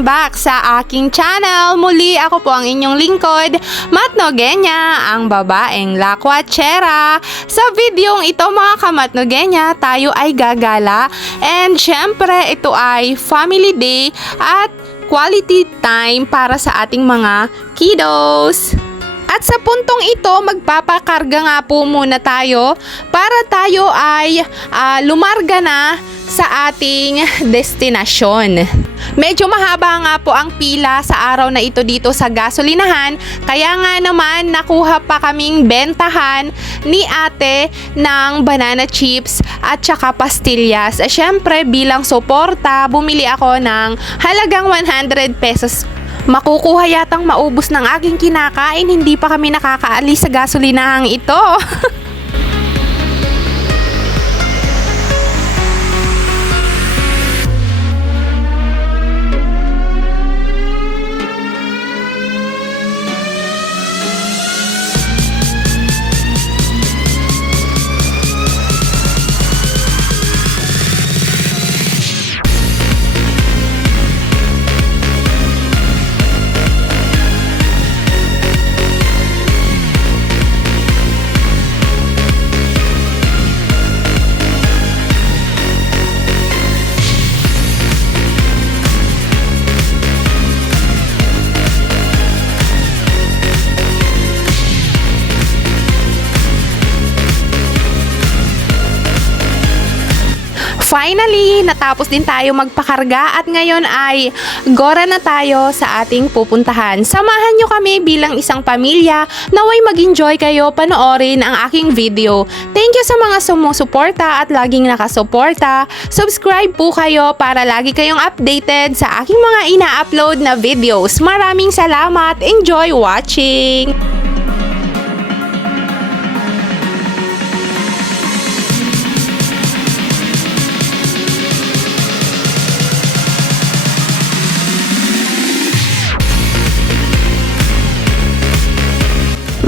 Welcome back sa aking channel. Muli ako po ang inyong lingkod, Matnogenya, ang babaeng lakwatsera. Sa videong ito mga kamatnogenya, tayo ay gagala. And syempre, ito ay family day at quality time para sa ating mga kiddos. At sa puntong ito, magpapakarga nga po muna tayo para tayo ay ah, lumarga na sa ating destinasyon. Medyo mahaba nga po ang pila sa araw na ito dito sa gasolinahan, kaya nga naman nakuha pa kaming bentahan ni ate ng banana chips at saka pastillas. Eh, Syempre bilang suporta, bumili ako ng halagang 100 pesos Makukuha yatang maubos ng aking kinakain, hindi pa kami nakakaalis sa gasolinahang ito. natapos din tayo magpakarga at ngayon ay gora na tayo sa ating pupuntahan. Samahan nyo kami bilang isang pamilya naway mag-enjoy kayo panoorin ang aking video. Thank you sa mga sumusuporta at laging nakasuporta. Subscribe po kayo para lagi kayong updated sa aking mga ina-upload na videos. Maraming salamat. Enjoy watching!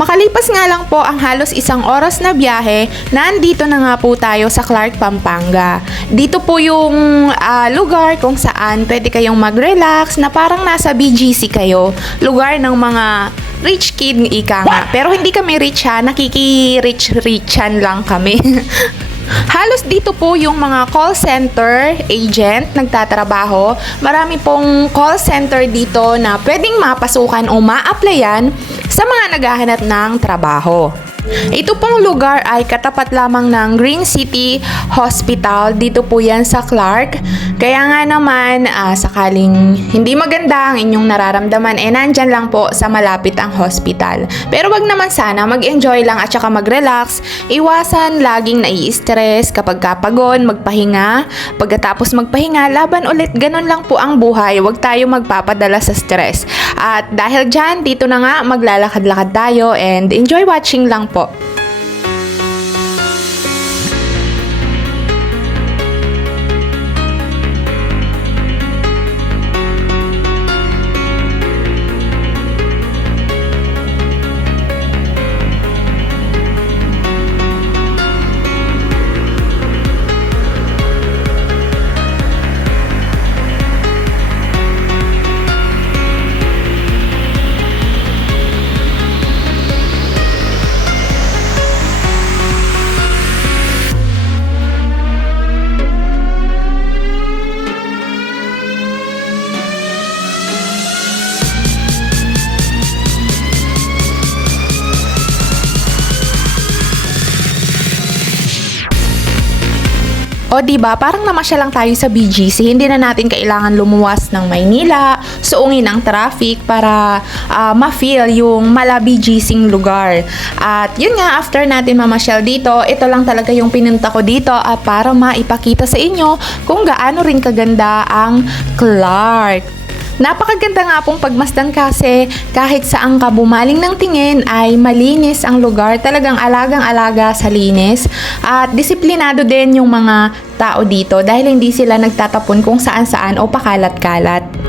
Makalipas nga lang po ang halos isang oras na biyahe, nandito na nga po tayo sa Clark, Pampanga. Dito po yung ah, lugar kung saan pwede kayong mag-relax na parang nasa BGC kayo. Lugar ng mga rich kid ika nga. Pero hindi kami rich ha, nakiki-rich-richan lang kami. Halos dito po yung mga call center agent nagtatrabaho. Marami pong call center dito na pwedeng mapasukan o ma-applyan sa mga naghahanap ng trabaho. Ito pong lugar ay katapat lamang ng Green City Hospital. Dito po yan sa Clark. Kaya nga naman, ah, sakaling hindi maganda ang inyong nararamdaman, eh nandyan lang po sa malapit ang hospital. Pero wag naman sana, mag-enjoy lang at saka mag-relax. Iwasan laging nai-stress kapag kapagod, magpahinga. Pagkatapos magpahinga, laban ulit. Ganon lang po ang buhay. Huwag tayo magpapadala sa stress. At dahil dyan, dito na nga, maglalakad-lakad tayo and enjoy watching lang 爆 O di ba parang namasya lang tayo sa BGC, hindi na natin kailangan lumuwas ng Maynila, suungin ang traffic para ah, ma-feel yung mala BGCing lugar. At yun nga, after natin mamasyal dito, ito lang talaga yung pinunta ko dito ah, para maipakita sa inyo kung gaano rin kaganda ang Clark. Napakaganda nga pong pagmasdan kasi kahit saan ka bumaling ng tingin ay malinis ang lugar, talagang alagang-alaga sa linis at disiplinado din yung mga tao dito dahil hindi sila nagtatapon kung saan-saan o pakalat-kalat.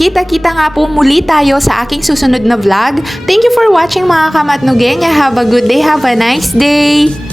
Magkita-kita nga po muli tayo sa aking susunod na vlog. Thank you for watching mga kamatnugenya. Have a good day, have a nice day!